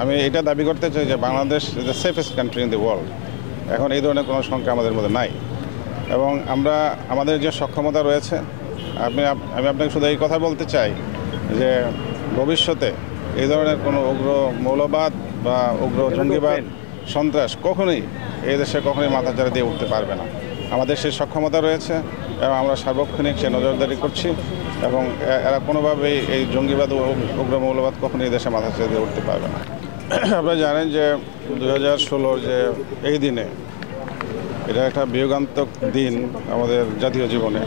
আমি এটা দাবি করতে চাই যে Bangladesh is the safest country in the world. এখন এই ধরনের কোনো সংখ্যা আমাদের মধ্যে নাই, এবং আমাদের যে সক্ষমতা রয়েছে, আমি আপনাকে শুধু এই কথা বলতে চাই যে ভবিষ্যতে এই ধরনের কোনো উগ্র মৌলবাদ বা উগ্র জঙ্গিবাদ সন্ত্রাস কখনোই এই দেশে কখনোই মাথাচাড়া দিয়ে উঠতে পারবে না। আমাদের সেই সক্ষমতা রয়েছে এবং আমরা সার্বক্ষণিক সে নজরদারি করছি, এবং এরা কোনোভাবেই এই জঙ্গিবাদ ও উগ্র মৌলবাদ কখনোই এই দেশে মাথাচাড়া দিয়ে উঠতে পারবে না। আপনারা জানেন যে 2016 যে এই দিনে, এটা একটা বিয়োগান্তক দিন আমাদের জাতীয় জীবনে,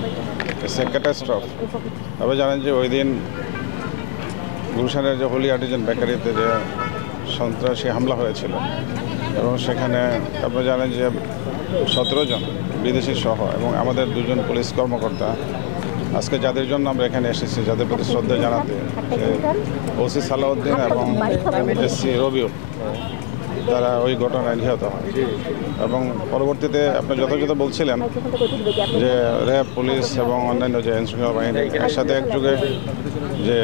ইটস এ ক্যাটাস্ট্রফ। আপনারা জানেন যে ওই দিন গুলশানের যে হোলি আর্টিজান বেকারিতে যে সন্ত্রাসী হামলা হয়েছিল, এবং সেখানে আপনারা জানেন যে 17 জন বিদেশি সহ এবং আমাদের 2 জন পুলিশ কর্মকর্তা, আজকে যাদের জন্য আমরা এখানে এসেছি, যাদের প্রতি শ্রদ্ধা জানাতে, ওসি সালাউদ্দিন এবং এসসি রবিউল, তারা ওই ঘটনায় নিহত হয়। এবং পরবর্তীতে আপনি যথাযথ বলছিলেন যে র্যাব, পুলিশ এবং অন্যান্য যে আইনশৃঙ্খলা বাহিনী একসাথে একযোগে যে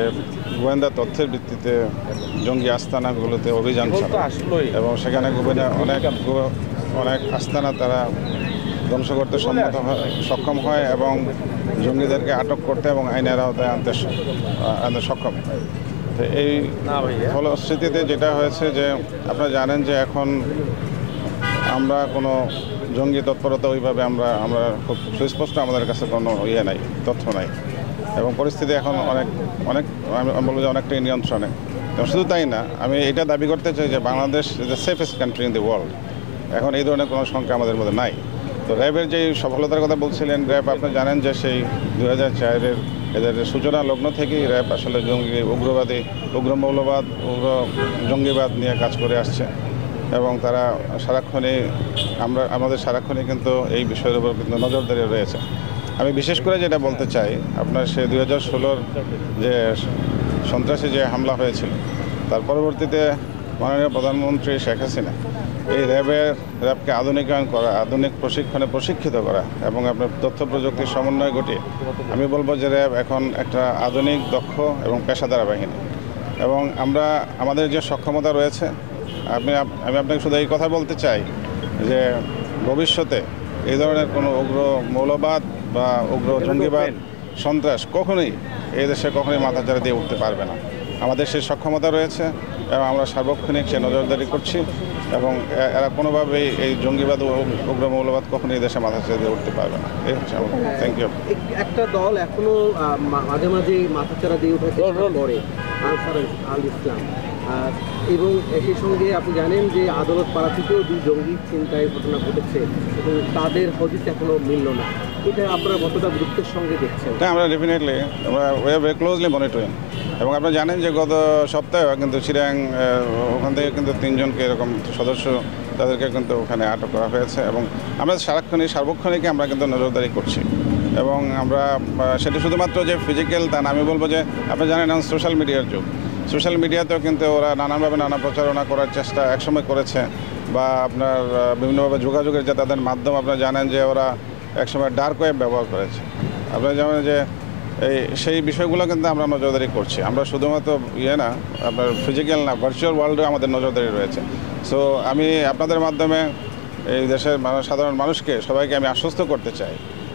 গোয়েন্দা তথ্যের ভিত্তিতে জঙ্গি আস্তানাগুলোতে অভিযান চালায়, এবং সেখানে অনেক আস্তানা তারা ধ্বংস করতে সক্ষম হয় এবং জঙ্গিদেরকে আটক করতে এবং আইনের আওতায় আনতে সক্ষম। তো এই ফলশ্রুতিতে যেটা হয়েছে যে আপনারা জানেন যে এখন আমরা কোনো জঙ্গি তৎপরতা ওইভাবে আমরা খুব সুস্পষ্ট আমাদের কাছে কোনো নাই, তথ্য নাই, এবং পরিস্থিতি এখন অনেক আমি বলবো যে অনেকটাই নিয়ন্ত্রণে। এবং শুধু তাই না, আমি এটা দাবি করতে চাই যে Bangladesh is the safest country in the world. এখন এই ধরনের কোনো সংখ্যা আমাদের মধ্যে নাই। তো র্যাবের যে সফলতার কথা বলছিলেন, র্যাব আপনি জানেন যে সেই 2004-এর এদের সূচনা লগ্ন থেকেই র্যাব আসলে উগ্র মৌলবাদ, উগ্র জঙ্গিবাদ নিয়ে কাজ করে আসছে, এবং তারা আমাদের সারাক্ষণই কিন্তু এই বিষয়ের উপর কিন্তু নজরদারি রয়েছে। আমি বিশেষ করে যেটা বলতে চাই, আপনার সে 2016-র যে সন্ত্রাসী যে হামলা হয়েছিল, তার পরবর্তীতে মাননীয় প্রধানমন্ত্রী শেখ হাসিনা এই র্যাবকে আধুনিকায়ন করা, আধুনিক প্রশিক্ষণে প্রশিক্ষিত করা এবং আপনার তথ্য প্রযুক্তির সমন্বয় ঘটিয়ে আমি বলবো যে র্যাব এখন একটা আধুনিক, দক্ষ এবং পেশাদার বাহিনী। এবং আমাদের যে সক্ষমতা রয়েছে, আমি আপনাকে শুধু এই কথা বলতে চাই যে ভবিষ্যতে এই ধরনের কোনো উগ্র মৌলবাদ বা উগ্র জঙ্গিবাদ সন্ত্রাস কখনোই এই দেশে কখনোই মাথাচাড়া দিয়ে উঠতে পারবে না। আমাদের সেই সক্ষমতা রয়েছে এবং আমরা সার্বক্ষণিক সে নজরদারি করছি, এবং এরা কোনোভাবেই এই জঙ্গিবাদ ও উগ্র মৌলবাদ কখনোই এই দেশে মাথাচাড়া দিয়ে উঠতে পারবে না। এই হচ্ছে আমার। Thank you. একটা দল এখনো মাঝে মাঝে মাথাচাড়া দিয়ে উঠে করে, আনসার আল ইসলাম, এবং সেই সঙ্গে আপনি জানেন যে আদালত পাড়া থেকেও 2 জঙ্গি ছিনতাইয়ের ঘটনা ঘটেছে এবং তাদের হদিস এখনো মিলল না। এটা আপনারা কতটা গুরুত্বের সঙ্গে দেখছেন? হ্যাঁ, আমরা definitely we are very closely monitoring, এবং আপনারা জানেন যে গত সপ্তাহে কিন্তু চিরাং ওখান থেকে কিন্তু 3 জনকে এরকম সদস্য তাদেরকে কিন্তু ওখানে আটক করা হয়েছে, এবং আমরা সার্বক্ষণিক আমরা কিন্তু নজরদারি করছি। এবং আমরা সেটা শুধুমাত্র যে ফিজিক্যাল তা না, আমি বলবো যে আপনারা জানেন এখন সোশ্যাল মিডিয়ার যুগ। সোশ্যাল মিডিয়াতেও কিন্তু ওরা নানানভাবে নানা প্রচারণা করার চেষ্টা একসময় করেছে, বা আপনার বিভিন্নভাবে যোগাযোগের যে তাদের মাধ্যম, আপনারা জানেন যে ওরা একসময় ডার্ক ওয়েব ব্যবহার করেছে। আপনারা জানেন যে সেই বিষয়গুলো কিন্তু আমরা নজরদারি করছি। আমরা শুধুমাত্র না, আপনার ফিজিক্যাল না, ভার্চুয়াল ওয়ার্ল্ডেও আমাদের নজরদারি রয়েছে। সো আমি আপনাদের মাধ্যমে এই দেশের সাধারণ মানুষকে, সবাইকে আমি আশ্বস্ত করতে চাই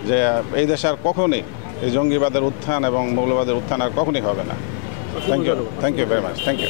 যে এই দেশে আর কখনই এই জঙ্গিবাদের উত্থান এবং মৌলবাদের উত্থান আর কখনই হবে না। Thank you very much. Thank you.